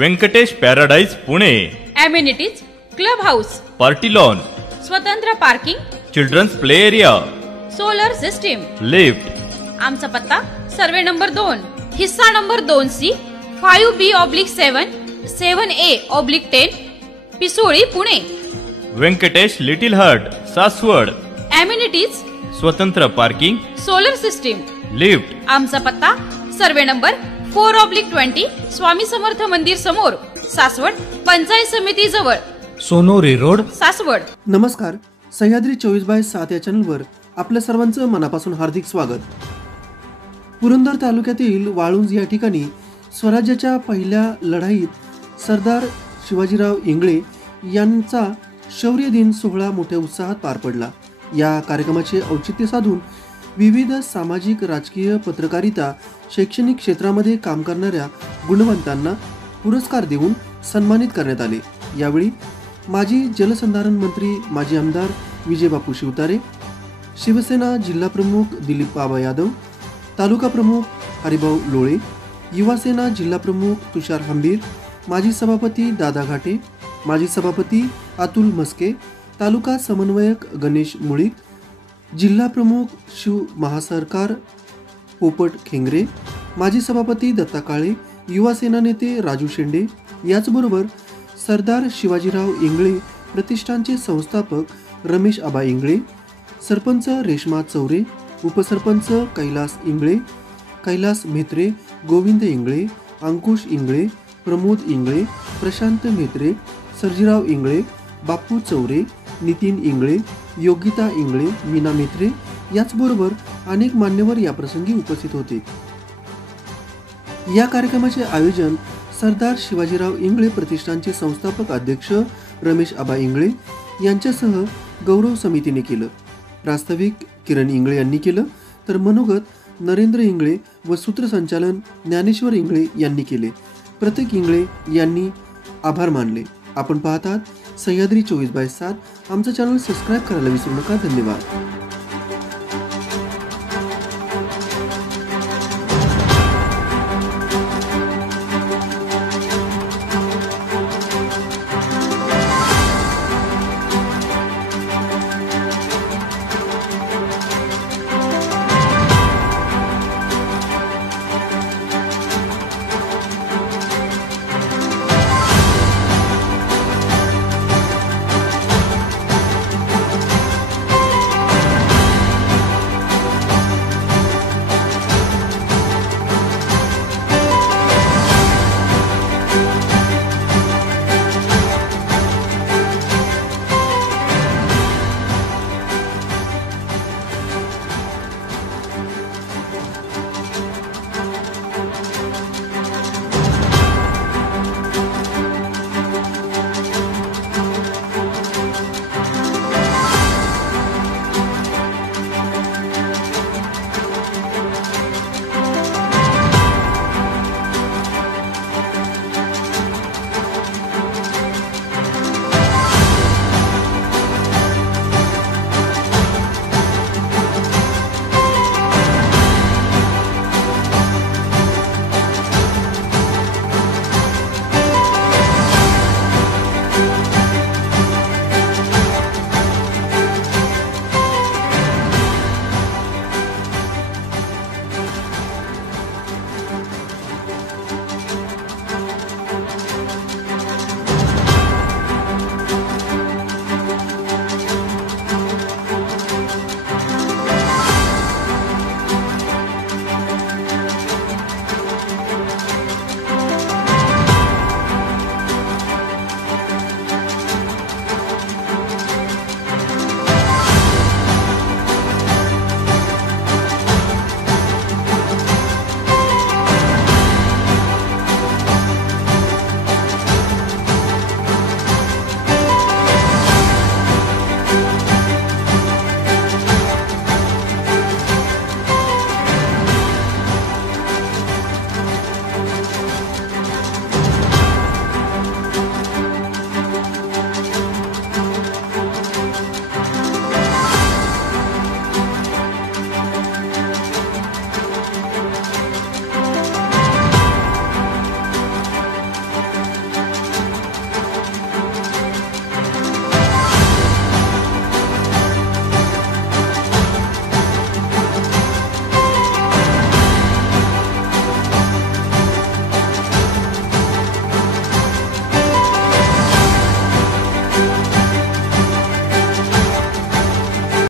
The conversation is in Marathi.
Venkatesh Paradise Pune. Amenities club house, party lawn, स्वतंत्र parking, children's play area, solar system, lift. आमचा पत्ता सर्वे नंबर 2, हिस्सा number 2C, 5B/7, 7A/10, Pisoli Pune. Venkatesh Little Heart Saswad. Amenities स्वतंत्र पार्किंग, सोलर सिस्टीम, लिफ्ट। आमचा पत्ता सर्वे नंबर 4/20, स्वामी समर्थ मंदिर समोर, सासवड, पंचायत समिती जवळ, सोनोरी रोड, सासवड। नमस्कार, सह्याद्री 24/7 या चॅनलवर आपल्या सर्वांचं मनापासून हार्दिक स्वागत। पुरंदर तालुक्यातील वाळुंज या ठिकाणी स्वराज्याच्या पहिल्या लढाईत सरदार शिवाजीराव इंगळे यांचा शौर्य दिन सोहळा मोठ्या उत्साहात पार पडला। या कार्यक्रमाचे औचित्य साधून विविध सामाजिक, राजकीय, पत्रकारिता, शैक्षणिक क्षेत्रामध्ये काम करणाऱ्या गुणवंतांना पुरस्कार देऊन सन्मानित करण्यात आले। यावेळी माजी जलसंधारण मंत्री माजी आमदार विजयबापू शिवतारे, शिवसेना जिल्हा प्रमुख दिलीप बाबा यादव, तालुका प्रमुख हरिभाऊ लोळे, युवासेना जिल्हा प्रमुख तुषार हंबीर, माजी सभापती दादा घाटे, माजी सभापती अतुल मस्के, तालुका समन्वयक गणेश मुळीक, जिल्हा प्रमुख शिव महासरकार पोपट खेंगरे, माजी सभापती दत्ता काळे, युवासेना नेते राजू शेंडे, याचबरोबर सरदार शिवाजीराव इंगळे प्रतिष्ठानचे संस्थापक रमेश आबा इंगळे, सरपंच रेश्मा चौरे, उपसरपंच कैलास इंगळे, कैलास म्हेत्रे, गोविंद इंगळे, अंकुश इंगळे, प्रमोद इंगळे, प्रशांत म्हेत्रे, सर्जीराव इंगळे, बापू चौरे, नितीन इंगळे, योगिता इंगळे, मीना म्हेत्रे, याचबरोबर अनेक मान्यवर या प्रसंगी उपस्थित होते। या कार्यक्रमाचे आयोजन सरदार शिवाजीराव इंगळे प्रतिष्ठानचे संस्थापक अध्यक्ष रमेश आबा इंगळे यांच्यासह गौरव समितीने केलं। प्रास्ताविक किरण इंगळे यांनी केलं, तर मनोगत नरेंद्र इंगळे व सूत्रसंचालन ज्ञानेश्वर इंगळे यांनी केले। प्रत्येक इंगळे यांनी आभार मानले। आपण पाहतात सह्याद्री 24/7। आमचं चॅनल सबस्क्राईब करायला विसरू नका। धन्यवाद।